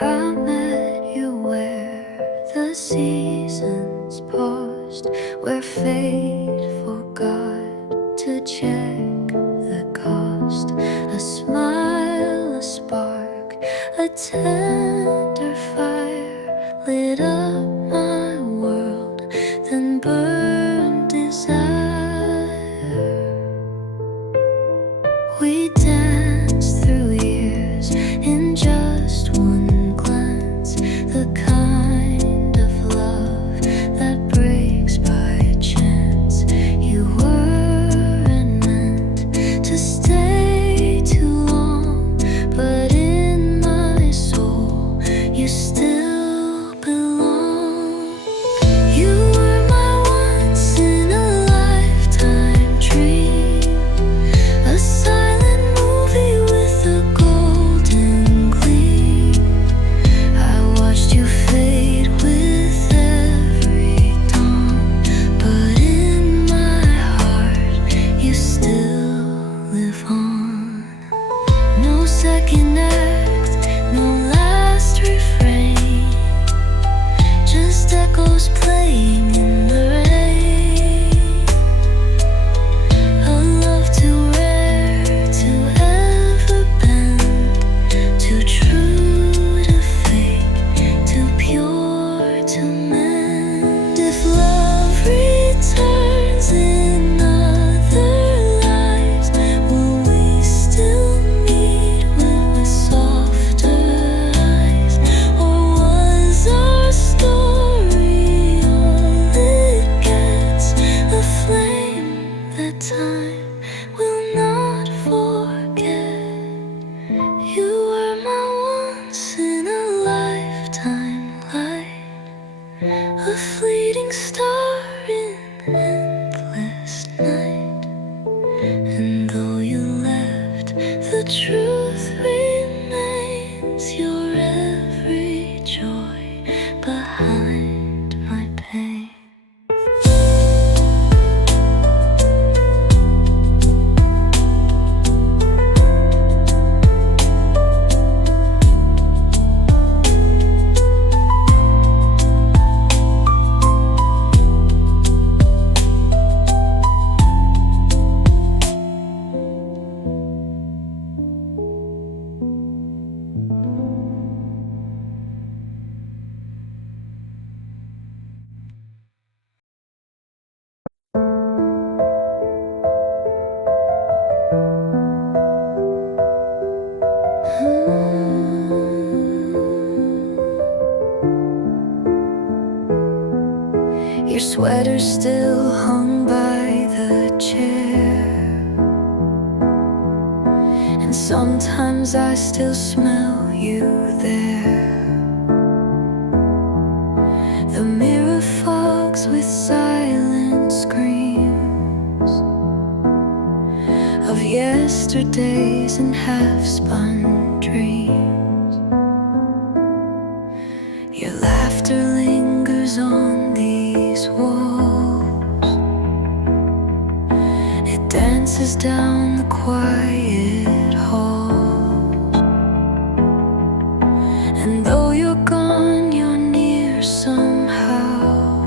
I met you where the seasons paused, where fate forgot to check the cost. A smile, a spark, a tender fire lit up my world, then burned desire. We danced through years in just one glance, the kind of love that breaks by chance. You weren't meant to stay too long, but in my soul you still belong. You were my once in a lifetime dream, a silent movie with a golden gleam. I watched you fade with every dawn, but in my heart you still live on. No second act, no last refrain, just echoes playing in the rain. A love too rare to ever bend, too true to fake, too pure to mend. If love returns in other lives, will we still meet with softer eyes? Or was our story all it gets, a flame that time will not forget? You were my once in a lifetime light, a fleeting star in endless night. And though you left, the truth remains, your every joy behind my pain. Your sweater still hung by the chair, and sometimes I still smell you there. The mirror fogs with silent screams of yesterdays and half-spun dreams. Your laughter lingers on these walls, it dances down the quiet halls. And though you're gone, you're near somehow.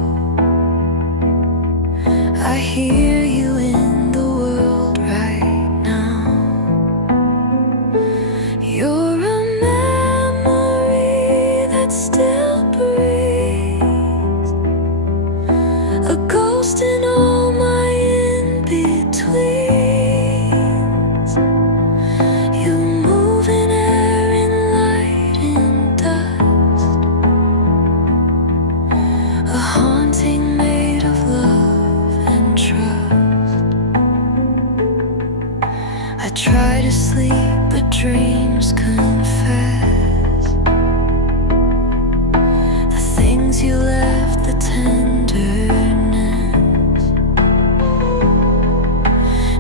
I hear you in the world right now. You're a memory that still breathes, a ghost in all my in-betweens. You move in air, in light, in dust, a haunting made of love and trust. I try to sleep, but dreams confess the things you left, the tenderness.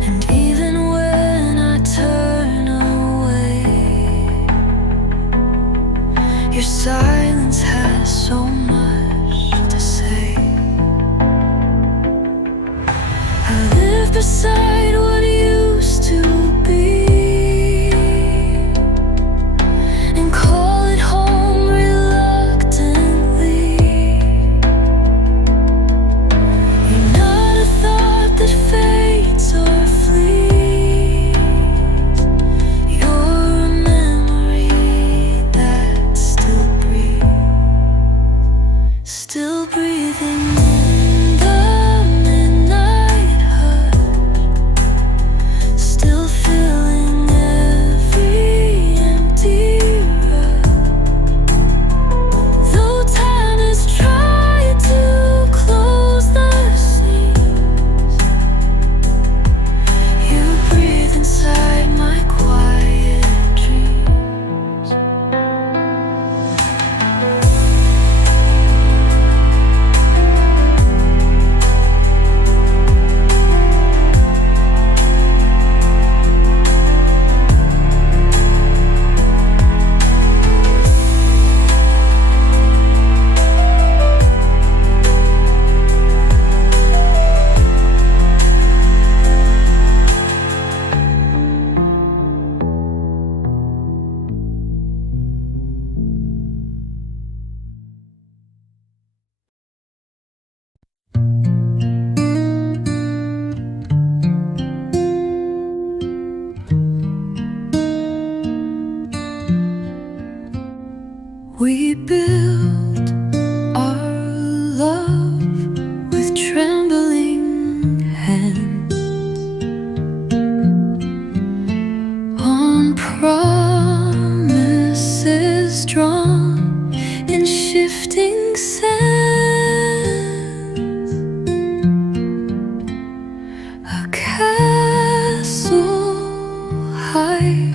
And even when I turn away, your silence has so much to say. I live beside what used to be, and call it home We built our love with trembling hands on promises drawn in shifting sands. A castle high,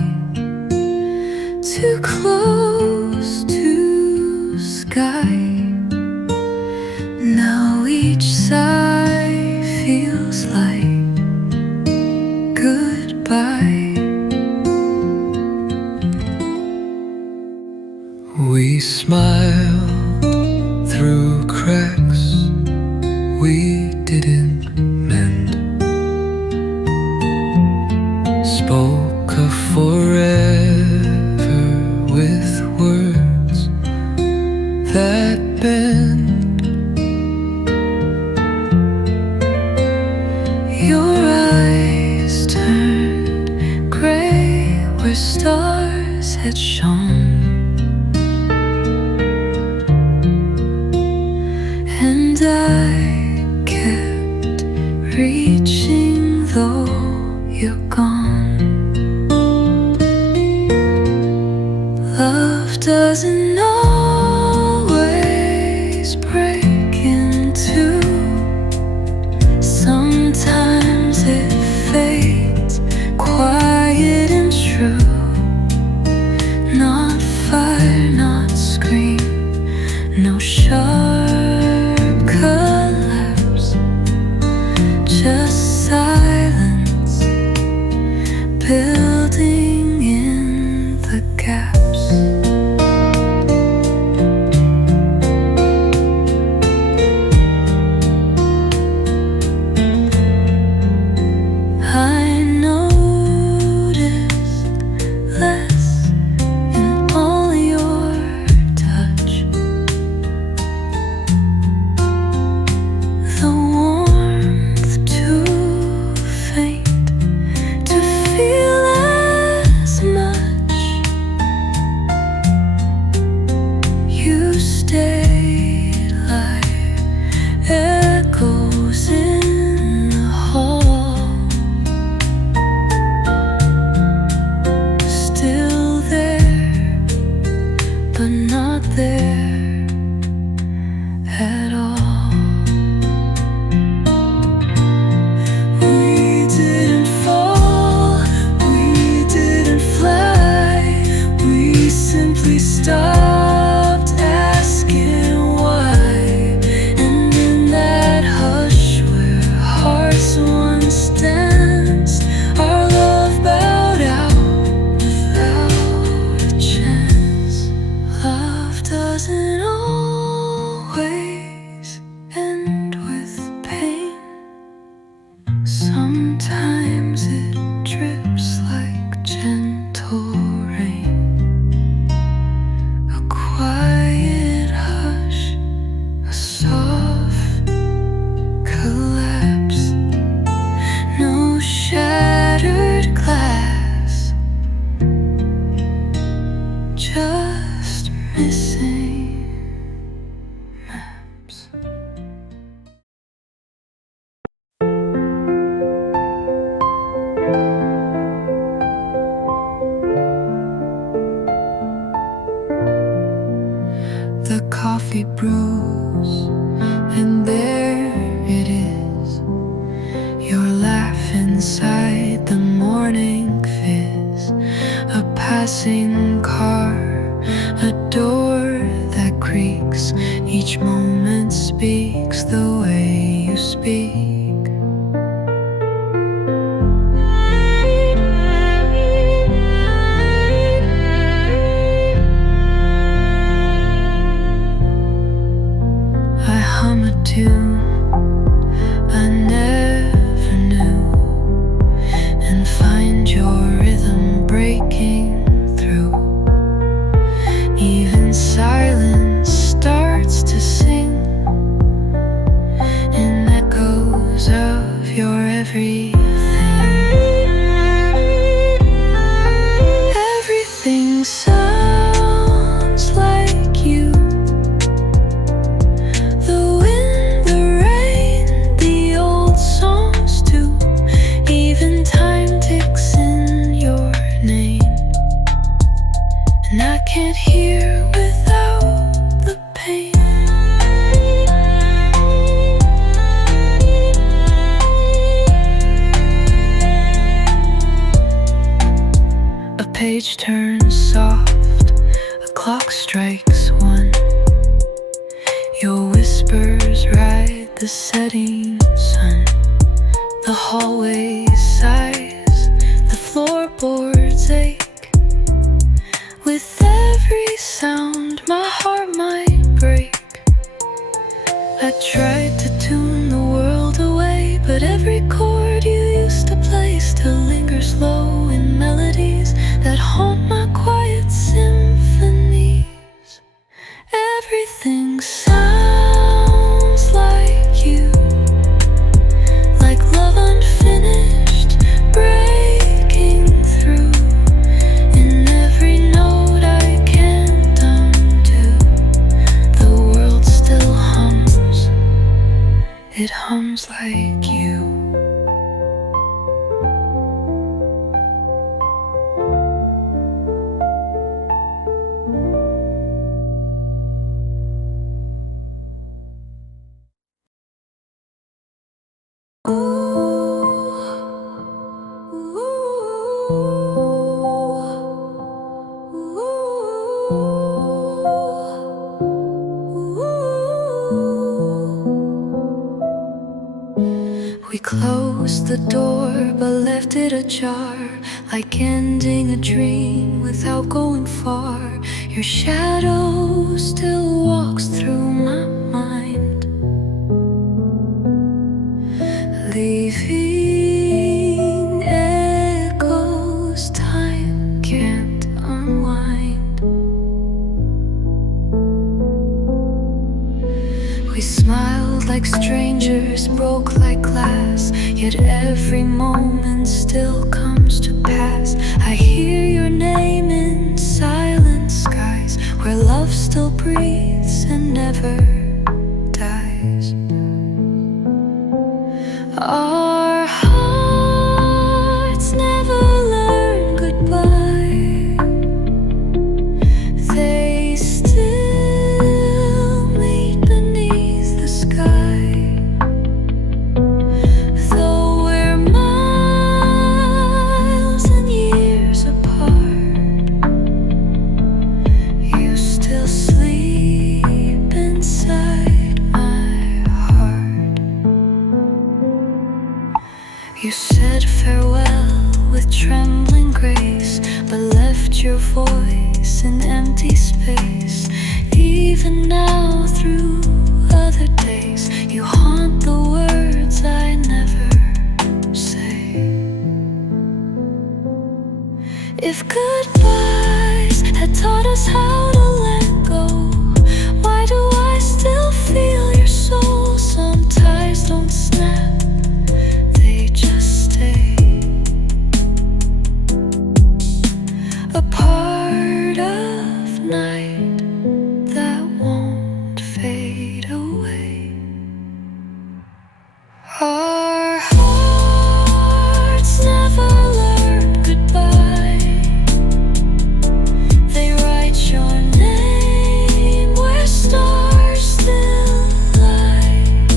too close to sky. Now each sigh feels like goodbye. We smiled through cracks we didn't mend, spoke of forever with words that bend. Your eyes turned gray where stars had shone, and I kept reaching though you're gone. Love doesn't always break in two. Sometimes it fades, quiet and true. Not fire, not scream, no sharp collapse, just silence building in the gaps. I noticed less in all your touch, the warmth too faint to feel as much. You stayed like echoes in the hall, still there, but not there at all. We didn't fall, we didn't fly, we simply stopped asking why. And in that hush where hearts once danced, our love bowed out without a chance. Love doesn't always end with pain. Sometimes it drips like gentle rain. A quiet hush, a soft collapse. No shattered glass, just missing maps. The coffee brews, and there it is. Your laugh inside the morning fizz. A passing car, a door that creaks. Each moment speaks the way you speak. I hum a tune I never knew, and find your rhythm breaking through. Even silence starts to sing in echoes here without the pain. A page turns soft, a clock strikes one. Your whispers ride the setting sun. The hallway sighs, the floorboards ache. With every sound my heart might break. I tried to tune the world away, but every chord you used to play still lingers low in melodies that haunt my quiet symphonies. Everything sounds like you, like love unfinished, breaking through. In every note I can't undo, the world still hums, it hums like you. We closed the door but left it ajar, like ending a dream without going far. Your shadow still walks through my mind, leaving echoes time can't unwind. We smiled like strangers, broke like glass, yet every moment still comes to pass. I hear your name in silent skies, where love still breathes and never dies. Our hearts never learn goodbye, they still meet beneath the sky. Though we're miles and years apart, you still sleep inside my heart. You said farewell with trembling grace, but left your voice in empty space. Even now through other days, you haunt the words I never say. If goodbyes had taught us how to let go, why do I still feel your soul? Some ties don't snap, they just stay. A part of night that won't fade away. Our hearts never learn goodbye, they write your name where stars still lie.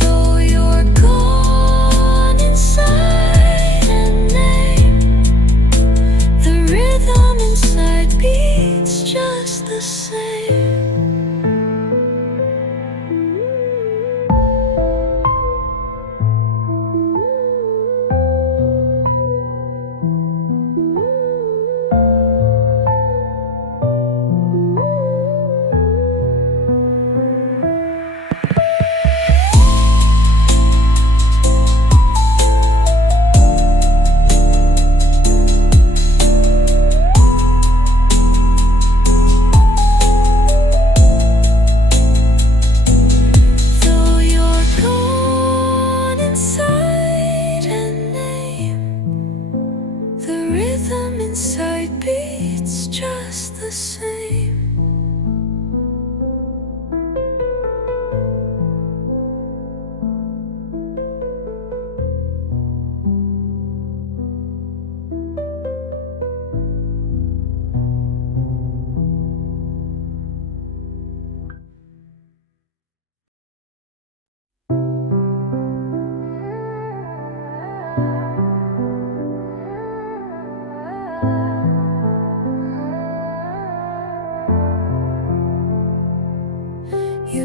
Though you're gone inside a name, the rhythm inside beats just the same. Though you're gone inside a name, the rhythm inside beats just the same.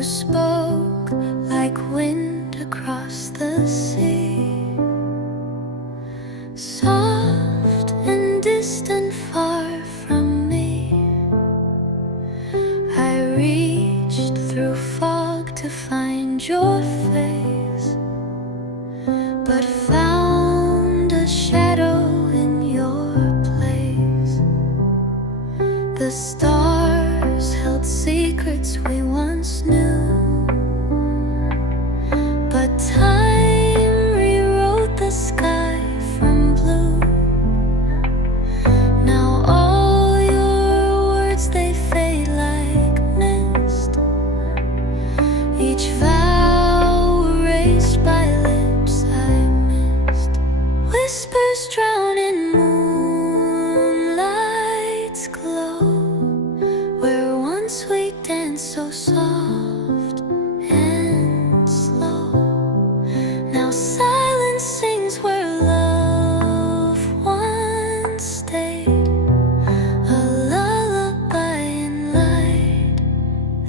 spoke like wind across the sea, soft and distant, far from me. I reached through fog to find your face, but found a shadow in your place. The stars held secrets we once knew, but time rewrote the sky from blue. Now all your words, they fade like mist, each vow erased by lips I missed. Whispers drown in moonlight's glow, where once we danced so soft and slow. Now silence sings where love once stayed, a lullaby in light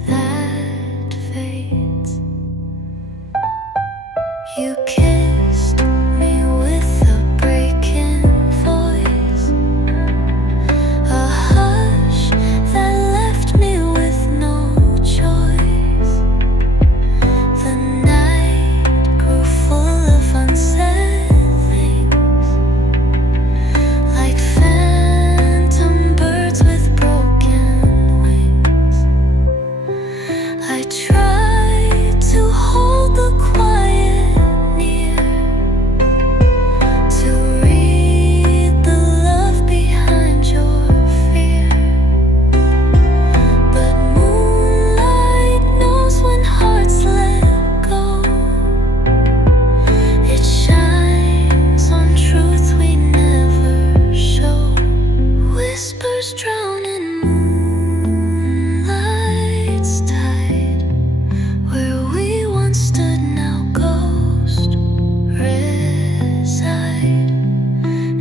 that fades. You kissed me with a breaking voice, a hush that left me with no choice. The night grew full of unsaid things, like phantom birds with broken wings. I tried to hold the quiet near, to read the love behind your fear. But moonlight knows when hearts let go. It shines on truth we never show. Whispers drown in moonlight's tide, where we once stood now ghost reside.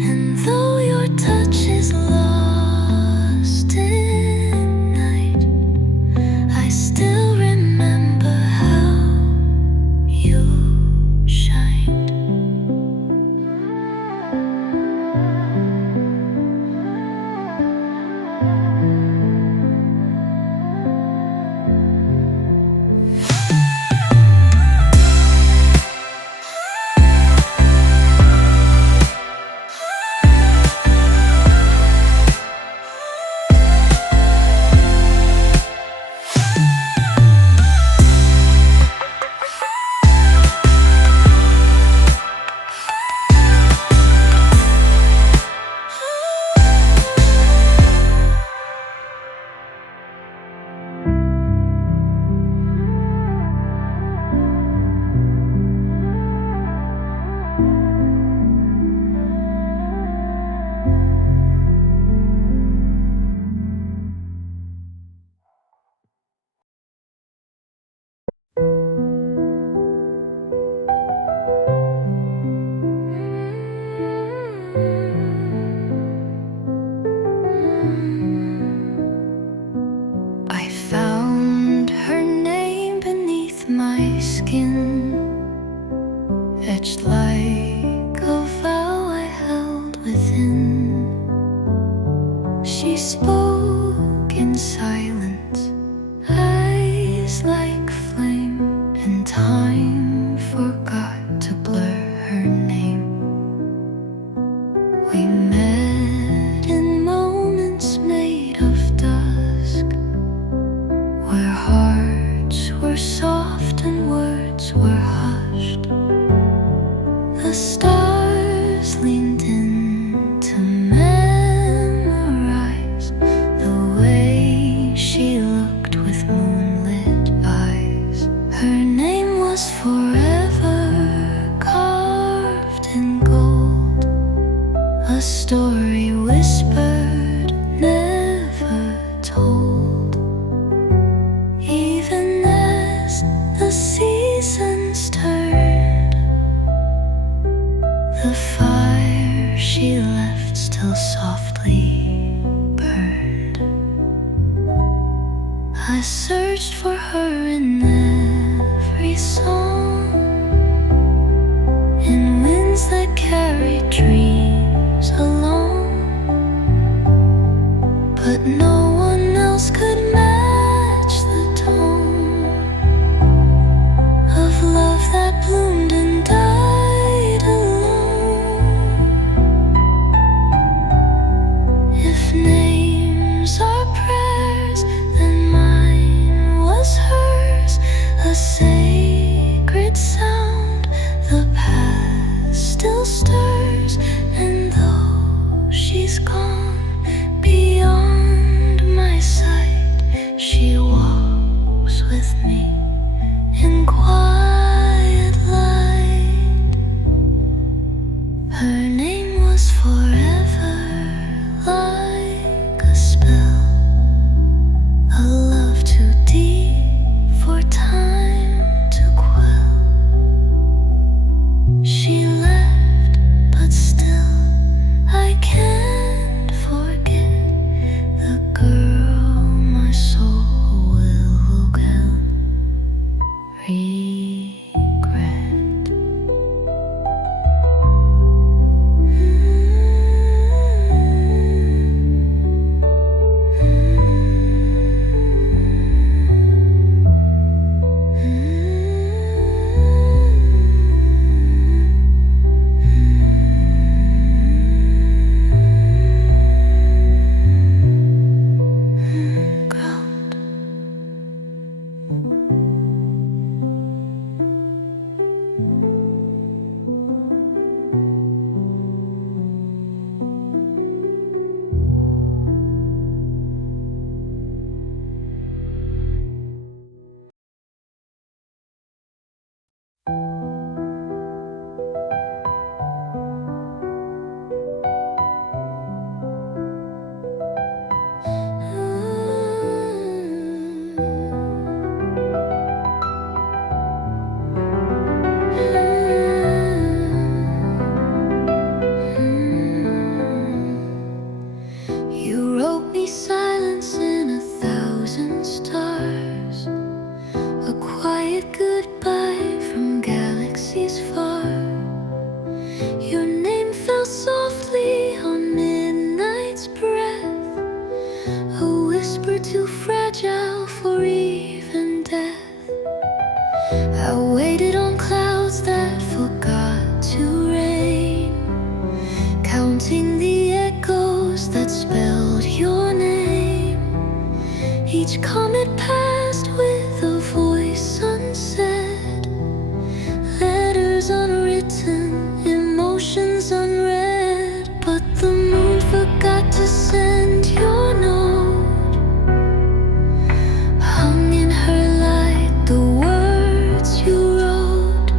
And though your touch is lost in night, I still remember how you shined. I found her name beneath my skin, etched like a vow I held within. She spoke in silence, eyes like flame, and time forgot to blur her name. We met in moments made of dusk, where hearts were soft and words were hushed. The stars leaned in to memorize the way she looked with moonlit eyes. Her name was forever carved in gold, a story whispered, never told. Even as the seasons turned, the fire she left still softly burned. I searched for her in every song, and winds that carry dreams along. But no one else could match the tone of love that bloomed and died alone. If names are prayers, then mine was hers, a sacred sound the past still stirs. And though she's gone beyond my sight, she walks with me in quiet light. Her name was forever, like a spell, a love too deep for time to quell. She left, but still I can't forget the girl my soul will again regret. Ground. You wrote me silence in 1,000 stars, a quiet goodbye from galaxies far. Your name fell softly on midnight's breath, a whisper too fragile for even death. I waited on clouds that forgot to rain, counting the echoes that spelled your name. Each comet passed with a voice unsaid, letters unwritten, emotions unread. But the moon forgot to send your note, hung in her light the words you wrote,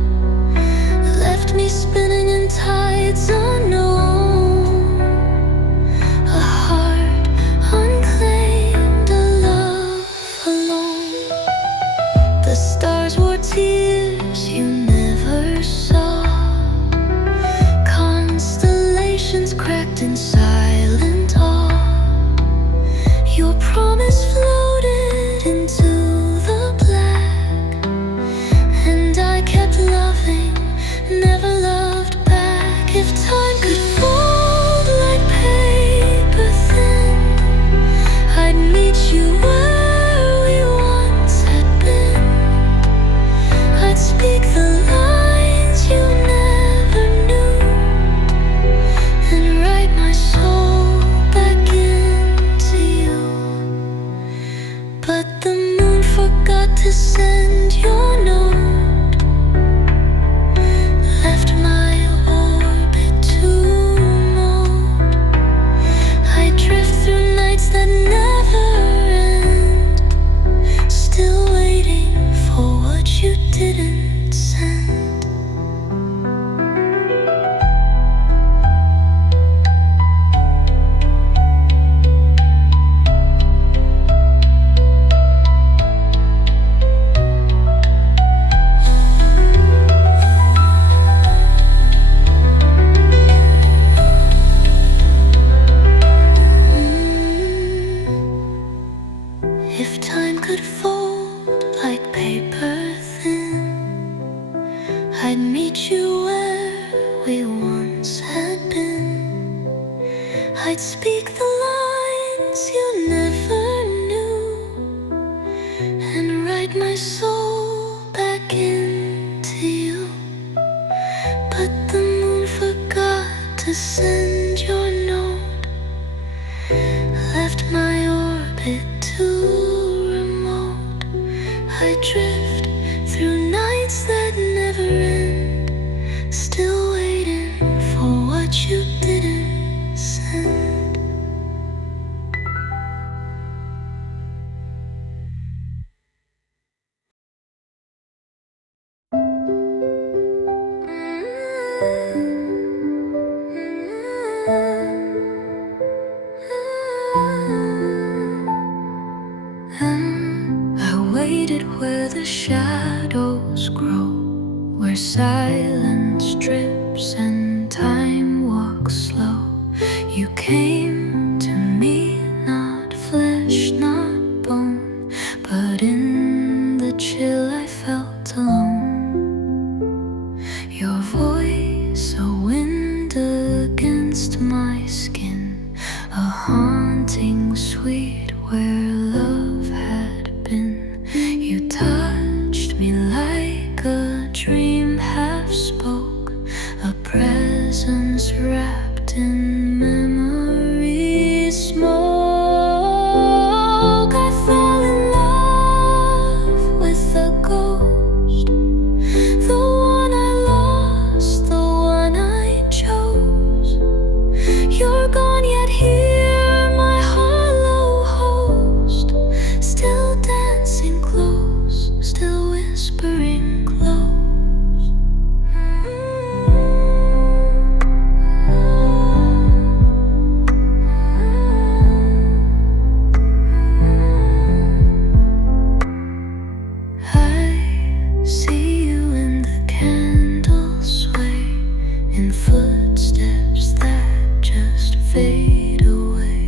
left me spinning in tides unknown. A heart unclaimed, a love alone. The stars were tears you never saw, constellations cracked in silent awe. Your promise floated into the black, and I kept loving, never loved back. If time could fold like paper thin, I'd meet you where we once had been. I'd speak the lines you never knew, and write my soul back into you. But the moon forgot to send your note, left my orbit to mold. I drift through nights that never end, still waiting for what you didn't send. If time could fold like paper thin, cried my soul back into you, but the moon forgot to send your note, left my orbit too remote. I drift through nights that never end, still waiting for what you didn't send. I waited where the shadows grow, where silence drips and time walks slow. You came to me, not flesh, not bone, but in the chill I felt alone. Your voice, a wind against my skin, a haunting sweet where love had been. You touched me like a dream half spoke, a presence wrapped in memory smoke. I fell in love with a ghost, the one I lost, the one I chose. You're gone yet here, my hollow host, still dancing close, still whispering close. I see you in the candle sway, in footsteps that just fade away.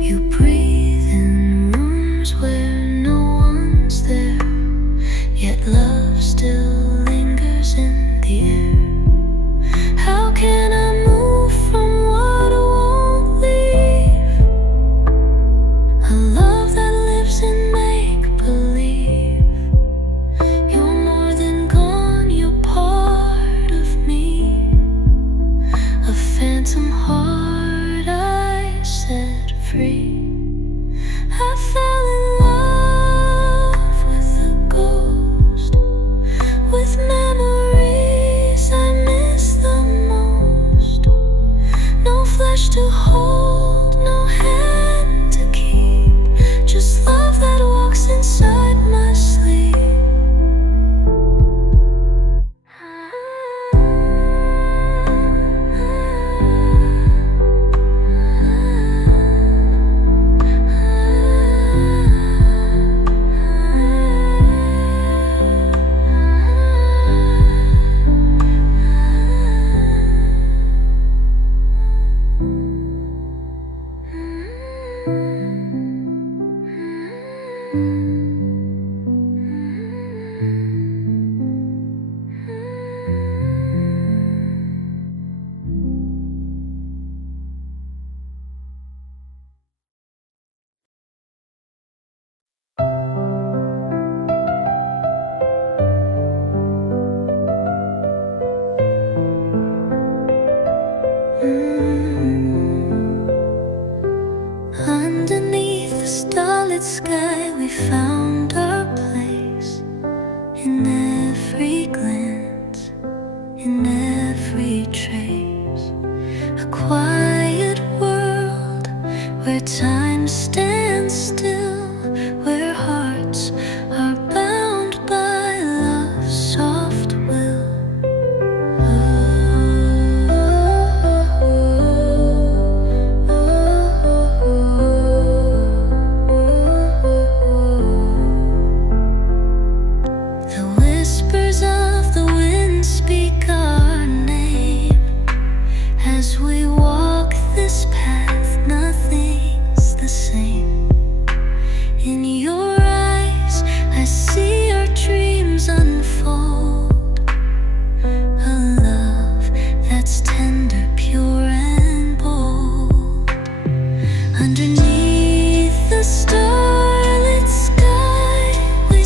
You breathe in rooms where no one's there, yet love still lingers in the air. How can I move from what won't leave? A love that lives in make-believe. You're more than gone, you're part of me, a phantom heart I set free. I fell in love with a ghost, with memories I miss the most. No flesh to hold, no hand to keep, just love that walks inside my sleep. Underneath the starlit sky, we found our place. In every glance, in every trace, a quiet world where time stands still, where hearts are bound by love's soft will. The whispers of the wind speak our name. As we walk this path, nothing's the same. In your eyes, I see our dreams unfold, a love that's tender, pure and bold. Underneath the starlit sky, we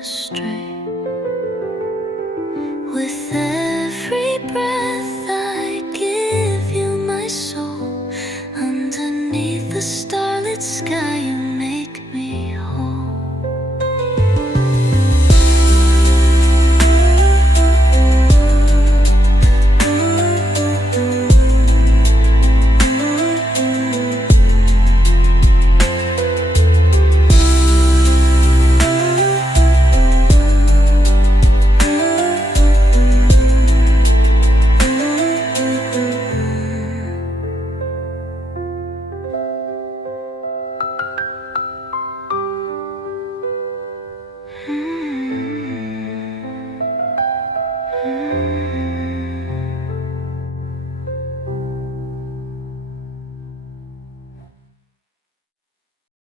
astray. With every breath I give you my soul. Underneath the starlit sky